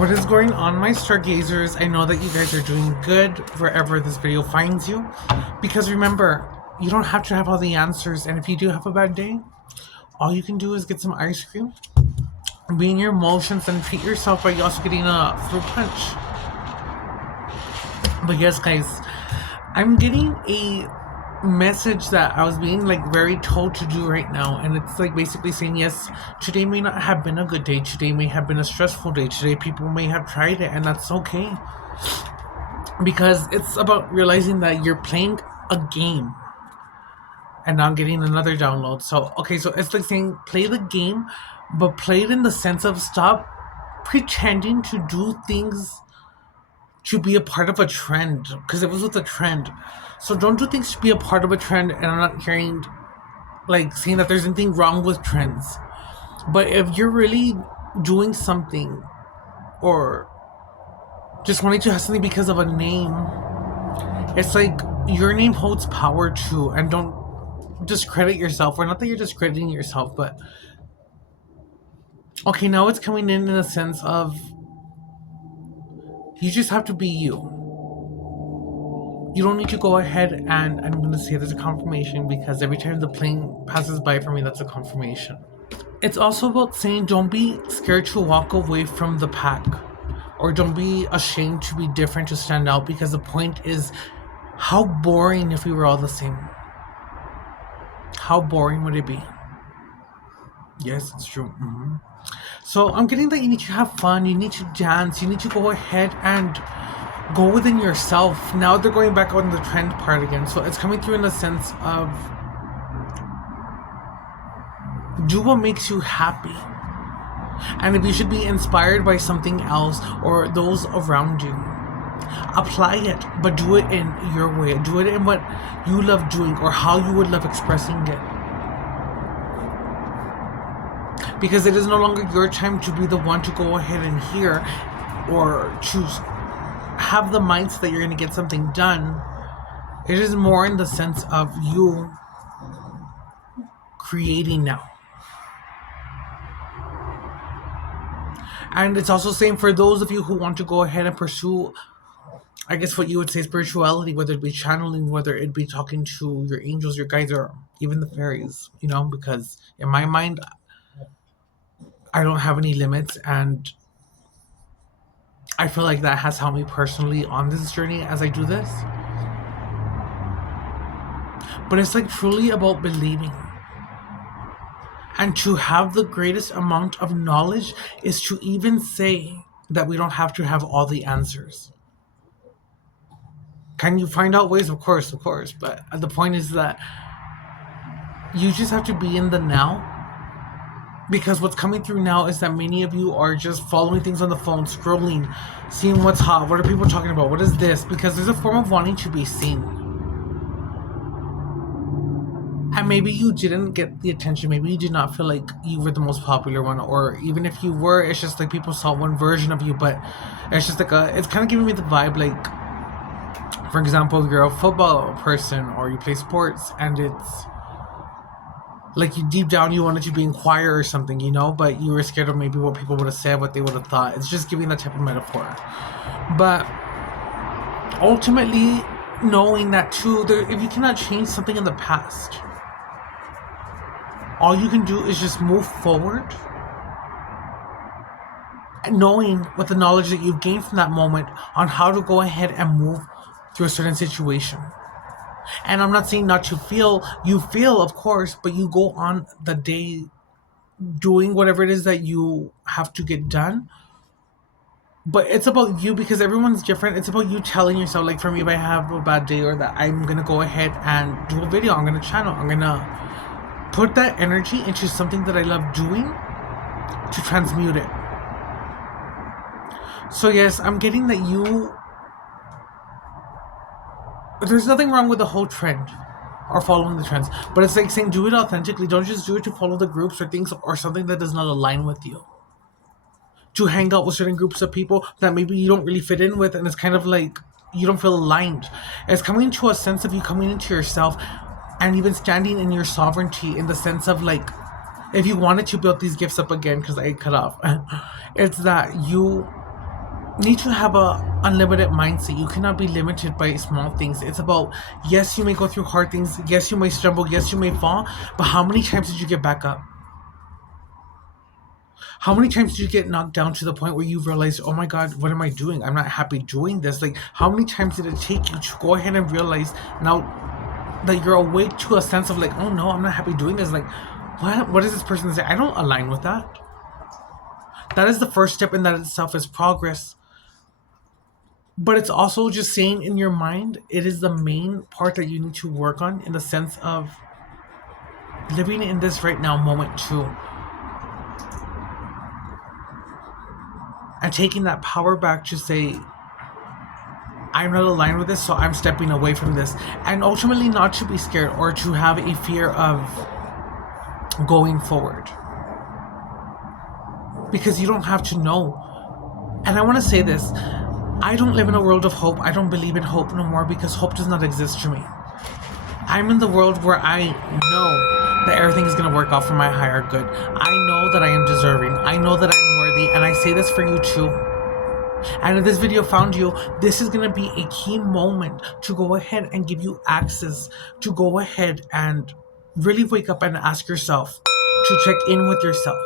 What is going on, my stargazers? I know that you guys are doing good wherever this video finds you. Because remember, you don't have to have all the answers. And if you do have a bad day, all you can do is get some ice cream, be in your emotions, and treat yourself by also getting a fruit punch. But yes, guys, I'm getting a message that I was being very told to do right now, and it's basically saying, yes, today may not have been a good day, today may have been a stressful day, today people may have tried it, and that's okay, because it's about realizing that you're playing a game and not getting another download. So it's like saying, play the game, but play it in the sense of stop pretending to do things to be a part of a trend, because it was with a trend. So don't do things to be a part of a trend. And I'm not hearing saying that there's anything wrong with trends, but if you're really doing something or just wanting to have something because of a name, it's like your name holds power too, and don't discredit yourself. Or not that you're discrediting yourself, but okay, now it's coming in a sense of you just have to be you. You don't need to go ahead and, I'm going to say there's a confirmation, because every time the plane passes by for me, that's a confirmation. It's also about saying don't be scared to walk away from the pack, or don't be ashamed to be different, to stand out, because the point is, how boring if we were all the same. How boring would it be? Yes, it's true. So I'm getting that you need to have fun, you need to dance, you need to go ahead and go within yourself. Now they're going back on the trend part again, so it's coming through in the sense of do what makes you happy. And if you should be inspired by something else or those around you, apply it, but do it in your way. Do it in what you love doing or how you would love expressing it. Because it is no longer your time to be the one to go ahead and hear or choose have the mindset that you're going to get something done. It is more in the sense of you creating now. And it's also saying for those of you who want to go ahead and pursue, I guess what you would say, spirituality, whether it be channeling, whether it be talking to your angels, your guides, or even the fairies, because in my mind, I don't have any limits, and I feel like that has helped me personally on this journey as I do this. But it's truly about believing. And to have the greatest amount of knowledge is to even say that we don't have to have all the answers. Can you find out ways? Of course. But the point is that you just have to be in the now. Because what's coming through now is that many of you are just following things on the phone, scrolling, seeing what's hot, what are people talking about, what is this? Because there's a form of wanting to be seen. And maybe you didn't get the attention, maybe you did not feel like you were the most popular one, or even if you were, it's just people saw one version of you, but it's just it's kind of giving me the vibe, for example, if you're a football person or you play sports, and it's you deep down you wanted to be in choir or something, but you were scared of maybe what people would have said, what they would have thought. It's just giving that type of metaphor. But ultimately, knowing that too, if you cannot change something in the past, all you can do is just move forward, and knowing with the knowledge that you've gained from that moment on how to go ahead and move through a certain situation. And I'm not saying not to feel, you feel, of course, but you go on the day doing whatever it is that you have to get done. But it's about you, because everyone's different. It's about you telling yourself, for me, if I have a bad day, or that I'm going to go ahead and do a video, I'm going to channel, I'm going to put that energy into something that I love doing to transmute it. So yes, I'm getting that there's nothing wrong with the whole trend or following the trends, but it's saying do it authentically. Don't just do it to follow the groups or things or something that does not align with you. To hang out with certain groups of people that maybe you don't really fit in with, and it's kind of you don't feel aligned. It's coming to a sense of you coming into yourself and even standing in your sovereignty, in the sense of if you wanted to build these gifts up again, because I cut off, it's that you need to have a unlimited mindset. You cannot be limited by small things. It's about, yes, you may go through hard things, yes, you may stumble, yes, you may fall, but how many times did you get back up? How many times did you get knocked down to the point where you realize, oh my God, what am I doing? I'm not happy doing this. Like, how many times did it take you to go ahead and realize now that you're awake to a sense of like, oh no, I'm not happy doing this. Like, what is this person say? I don't align with that. That is the first step, and that itself is progress. But it's also just saying in your mind, it is the main part that you need to work on, in the sense of living in this right now moment too. And taking that power back to say, I'm not aligned with this, so I'm stepping away from this. And ultimately not to be scared or to have a fear of going forward. Because you don't have to know. And I want to say this. I don't live in a world of hope. I don't believe in hope no more, because hope does not exist to me. I'm in the world where I know that everything is going to work out for my higher good. I know that I am deserving. I know that I'm worthy. And I say this for you too. And if this video found you, this is going to be a key moment to go ahead and give you access to go ahead and really wake up and ask yourself, to check in with yourself.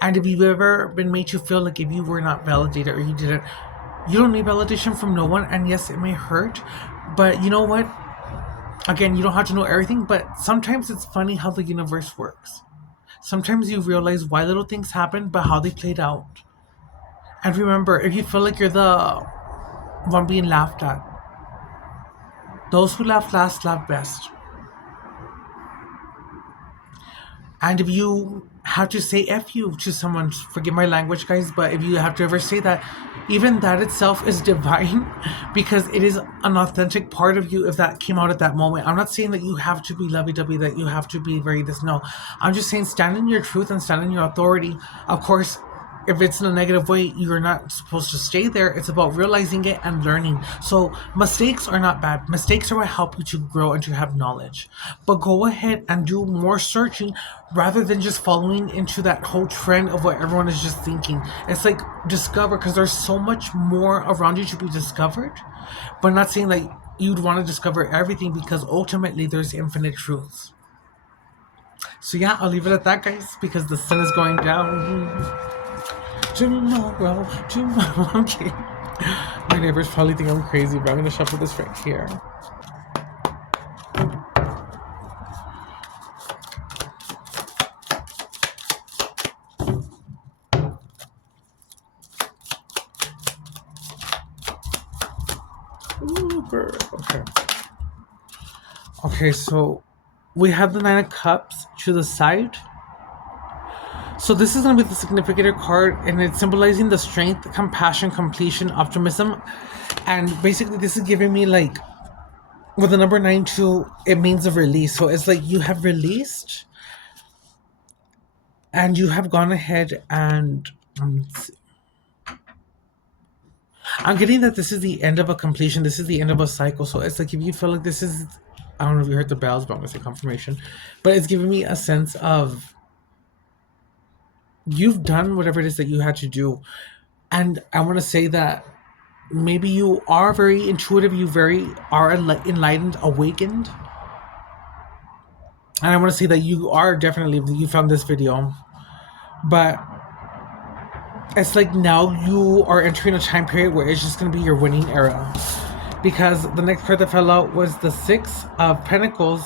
And if you've ever been made to feel like if you were not validated or you don't need validation from no one. And yes, it may hurt, but you know what? Again, you don't have to know everything, but sometimes it's funny how the universe works. Sometimes you realize why little things happen, but how they played out. And remember, if you feel like you're the one being laughed at, those who laugh last laugh best. And if you have to say F you to someone, forgive my language, guys, but if you have to ever say that, even that itself is divine, because it is an authentic part of you if that came out at that moment. I'm not saying that you have to be lovey-dovey, that you have to be very this. No, I'm just saying stand in your truth and stand in your authority. Of course, if it's in a negative way, you're not supposed to stay there. It's about realizing it and learning. So mistakes are not bad. Mistakes are what help you to grow and to have knowledge. But go ahead and do more searching rather than just following into that whole trend of what everyone is just thinking. It's like discover, because there's so much more around you to be discovered. But not saying that you'd want to discover everything, because ultimately there's infinite truths. So yeah, I'll leave it at that, guys, because the sun is going down. Tomorrow. Okay. My neighbors probably think I'm crazy, but I'm gonna shuffle this right here. Ooh, bird. Okay. Okay, so we have the Nine of Cups to the side. So this is going to be the significator card, and it's symbolizing the strength, compassion, completion, optimism. And basically this is giving me like, with the number 9 too, it means a release. So it's like you have released and you have gone ahead and I'm getting that this is the end of a completion. This is the end of a cycle. So it's like if you feel like this is, I don't know if you heard the bells, but I'm going to say confirmation. But it's giving me a sense of you've done whatever it is that you had to do. And I want to say that maybe you are very intuitive, you are enlightened, awakened. And I want to say that you are definitely, you found this video. But it's like now you are entering a time period where it's just going to be your winning era. Because the next card that fell out was the Six of Pentacles.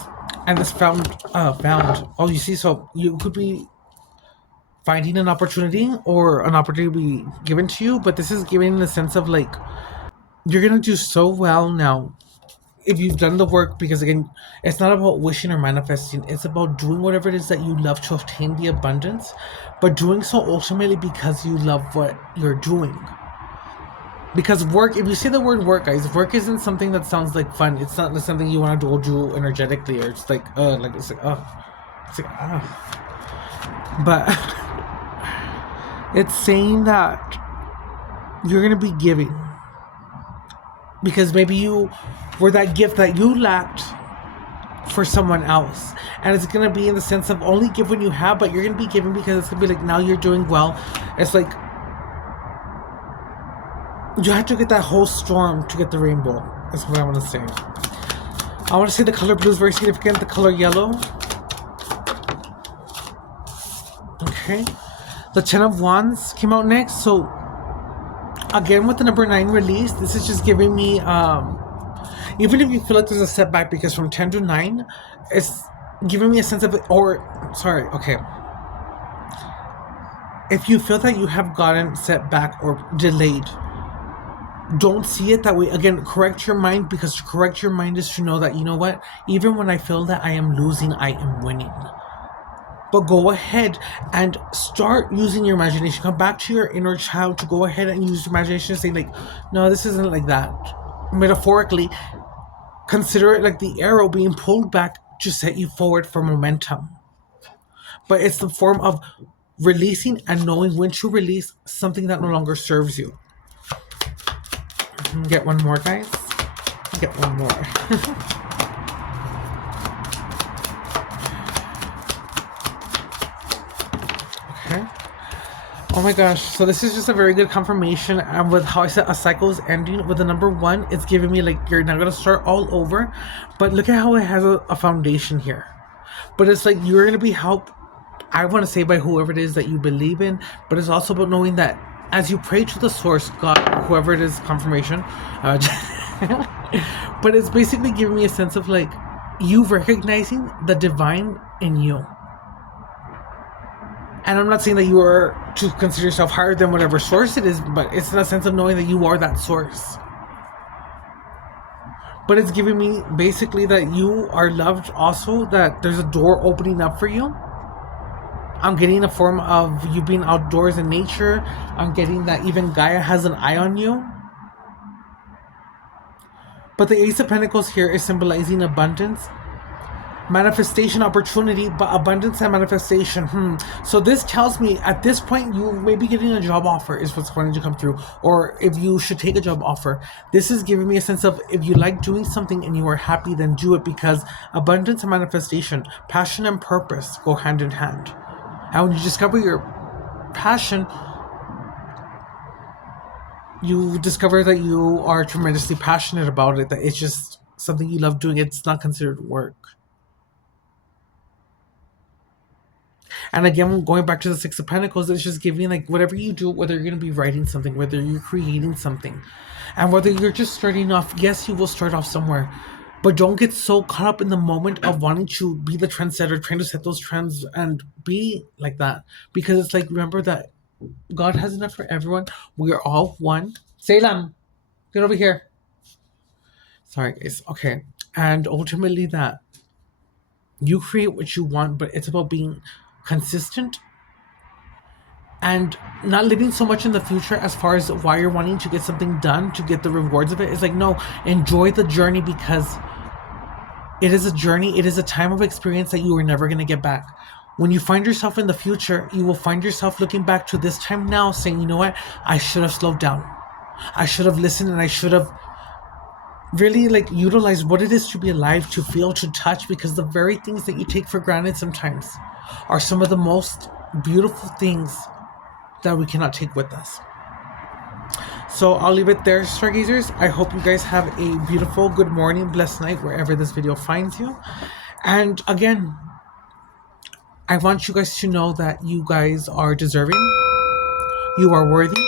And this found. Oh, you see, so you could be finding an opportunity or an opportunity be given to you, but this is giving the sense of like you're gonna do so well now if you've done the work, because again, it's not about wishing or manifesting, it's about doing whatever it is that you love to obtain the abundance, but doing so ultimately because you love what you're doing. Because work, if you say the word work, guys, work isn't something that sounds like fun. It's not something you want to go do energetically, or it's like but it's saying that you're going to be giving. Because maybe you were that gift that you lacked for someone else. And it's gonna be in the sense of only give when you have, but you're gonna be giving because it's gonna be like now you're doing well. It's like you have to get that whole storm to get the rainbow. That's what I want to say. I want to say the color blue is very significant. The color yellow. Okay. The 10 of Wands came out next. So again with the number 9 release, this is just giving me even if you feel like there's a setback, because from 10 to 9, it's giving me a sense of it. Or sorry, okay. If you feel that you have gotten set back or delayed, don't see it that way. Again, correct your mind, because to correct your mind is to know that, you know what, even when I feel that I am losing, I am winning. But go ahead and start using your imagination. Come back to your inner child to go ahead and use your imagination and say like, no, this isn't like that. Metaphorically, consider it like the arrow being pulled back to set you forward for momentum. But it's the form of releasing and knowing when to release something that no longer serves you. Get one more, guys. Get one more. Okay. Oh my gosh. So this is just a very good confirmation. And with how I said a cycle is ending with the number 1, it's giving me like you're not going to start all over. But look at how it has a foundation here. But it's like you're going to be helped, I want to say, by whoever it is that you believe in. But it's also about knowing that as you pray to the source, God, whoever it is, confirmation. But it's basically giving me a sense of like you recognizing the divine in you. And I'm not saying that you are to consider yourself higher than whatever source it is, but it's in a sense of knowing that you are that source. But it's giving me basically that you are loved also, that there's a door opening up for you. I'm getting a form of you being outdoors in nature. I'm getting that even Gaia has an eye on you. But the Ace of Pentacles here is symbolizing abundance, manifestation, opportunity, but abundance and manifestation. So this tells me at this point you may be getting a job offer is what's going to come through. Or if you should take a job offer. This is giving me a sense of if you like doing something and you are happy, then do it, because abundance and manifestation, passion and purpose go hand in hand. And when you discover your passion, you discover that you are tremendously passionate about it, that it's just something you love doing. It's not considered work. And again, going back to the 6 of Pentacles, it's just giving like whatever you do, whether you're going to be writing something, whether you're creating something, and whether you're just starting off, yes, you will start off somewhere. But don't get so caught up in the moment of wanting to be the trendsetter, trying to set those trends and be like that. Because it's like, remember that God has enough for everyone. We are all one. Salem, get over here. Sorry, guys. Okay. And ultimately that you create what you want, but it's about being consistent and not living so much in the future as far as why you're wanting to get something done to get the rewards of it. It's like, no, enjoy the journey, because it is a journey. It is a time of experience that you are never going to get back. When you find yourself in the future, you will find yourself looking back to this time now saying, you know what, I should have slowed down. I should have listened, and I should have really like utilized what it is to be alive, to feel, to touch, because the very things that you take for granted sometimes are some of the most beautiful things that we cannot take with us. So I'll leave it there, stargazers. I hope you guys have a beautiful good morning, blessed night, wherever this video finds you. And again, I want you guys to know that you guys are deserving, you are worthy,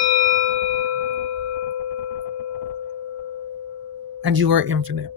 and you are infinite.